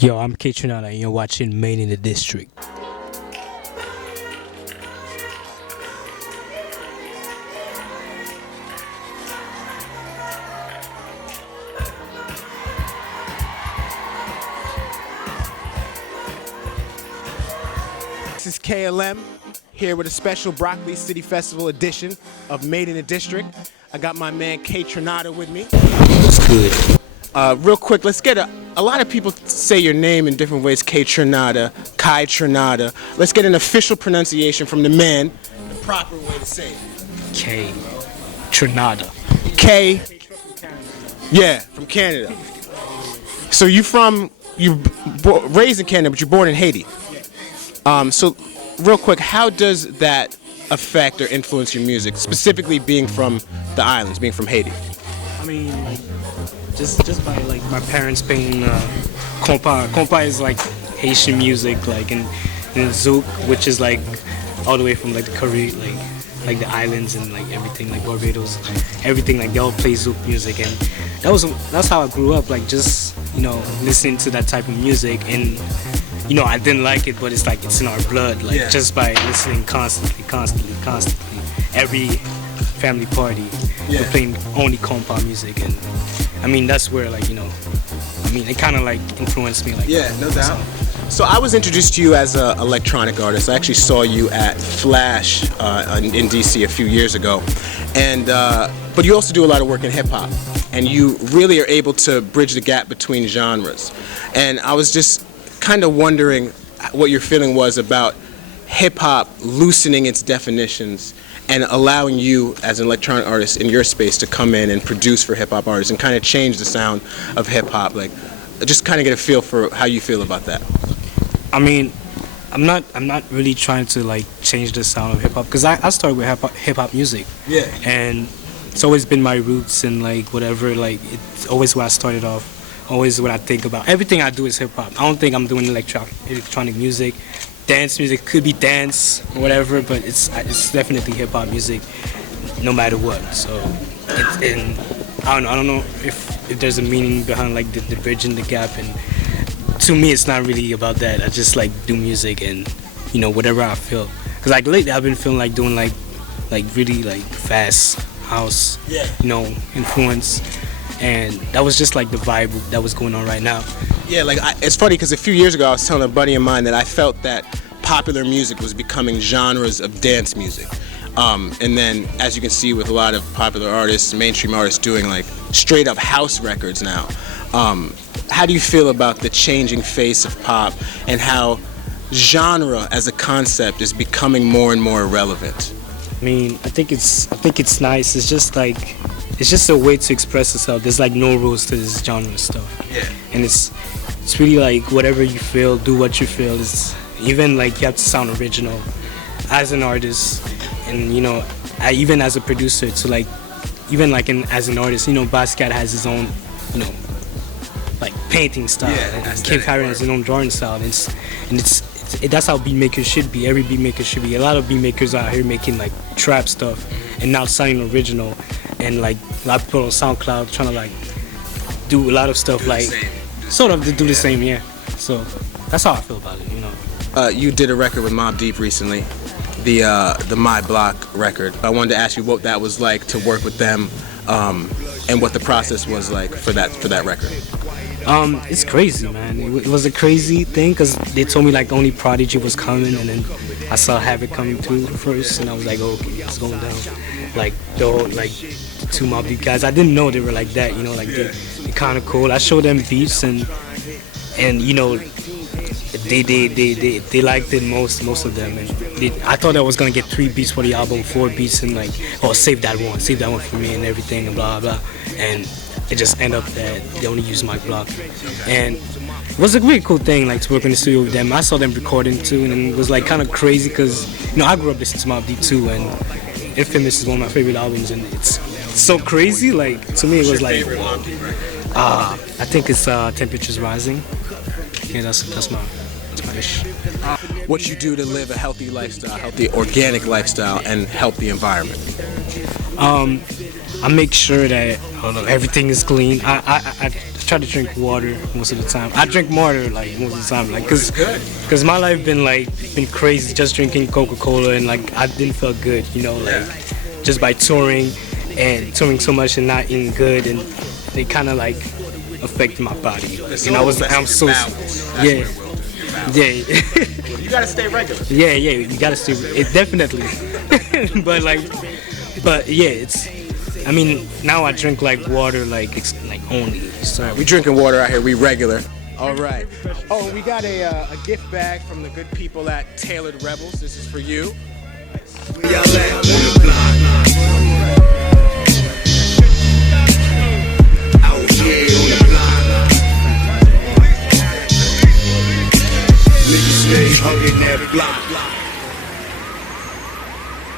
Yo, I'm Kaytranada and you're watching Main in the District. This is KLM here with a special Broccoli City Festival edition of Made in the District. I got my man Kaytranada with me. What's good? Real quick, let's get a lot of people say your name in different ways. Kaytranada. Let's get an official pronunciation from the man, the proper way to say it. Kaytranada. K. Yeah, from Canada. So raised in Canada, but you're born in Haiti. So, real quick, how does that affect or influence your music, specifically being from the islands, being from Haiti? I mean, like, just by like my parents playing compa. Compa is like Haitian music, like in zouk, which is like all the way from like the Caribbean, like the islands and like everything, like Barbados, everything, like they all play zouk music, and that's how I grew up, like just listening to that type of music. And I didn't like it, but it's like it's in our blood, like just by listening constantly, every family party, we're playing only compa music. And I mean that's where it kind of like influenced me, like no doubt. So I was introduced to you as an electronic artist. I actually saw you at Flash in DC a few years ago, and but you also do a lot of work in hip hop, and you really are able to bridge the gap between genres. And I was just kind of wondering what your feeling was about hip hop loosening its definitions and allowing you as an electronic artist in your space to come in and produce for hip hop artists and kind of change the sound of hip hop. Like, just kind of get a feel for how you feel about that. I mean, I'm not really trying to like change the sound of hip hop, because I started with hip hop music. Yeah. And it's always been my roots and like whatever. Like it's always where I started off. Always what I think about. Everything I do is hip hop. I don't think I'm doing electronic music. Dance music could be dance or whatever, but it's definitely hip hop music, no matter what. So, I don't know if there's a meaning behind like the bridging the gap. And to me, it's not really about that. I just like do music and whatever I feel. Cause like lately I've been feeling like doing like really like fast house, influence. And that was just like the vibe that was going on right now. Yeah, like it's funny because a few years ago I was telling a buddy of mine that I felt that popular music was becoming genres of dance music. And then, as you can see with a lot of popular artists, mainstream artists doing like straight up house records now. How do you feel about the changing face of pop and how genre as a concept is becoming more and more relevant? I mean, I think it's nice. It's just like a way to express yourself. There's like no rules to this genre stuff. Yeah. And it's really like whatever you feel, do what you feel. It's even like you have to sound original as an artist, and even as a producer. To like even like as an artist, Basquiat has his own like painting style, and Kid Haring has his own drawing style, and that's how beat makers should be. Every beat maker should be. A lot of beat makers out here making like trap stuff and now sounding original. And like a lot of people on SoundCloud trying to like do a lot of stuff do the same, yeah. So that's how I feel about it, You did a record with Mobb Deep recently, the My Block record. I wanted to ask you what that was like to work with them, and what the process was like for that record. It's crazy, man. It was a crazy thing because they told me like only Prodigy was coming, and then I saw Havoc coming through first, and I was like, okay, it's going down. Like the whole like two Mobb Deep guys, I didn't know they were like that, they're kind of cool. I showed them beats and they liked it most of them, and I thought I was gonna get 3 beats for the album, 4 beats, and like, oh, save that one for me and everything and blah blah, and it just ended up that they only used my block. And it was a really cool thing, like to work in the studio with them. I saw them recording too, and it was like kind of crazy because I grew up listening to Mobb Deep too, and Infamous is one of my favorite albums, and it's so crazy. Like to me, it was like I think it's Temperatures Rising. Yeah, that's my ish. What you do to live a healthy lifestyle, healthy organic lifestyle, and help the environment? I make sure that everything is clean. I try to drink water most of the time. I drink water like most of the time, like cause my life been crazy, just drinking Coca-Cola, and like I didn't feel good, you know, like just by touring so much and not eating good, and it kind of like affected my body. And I'm so yeah. Yeah, you gotta stay regular. Yeah, you gotta stay. It definitely, but yeah, it's. I mean, now I drink like water, like only. So we drinking water out here. We regular. All right. Oh, we got a gift bag from the good people at Tailored Rebels. This is for you.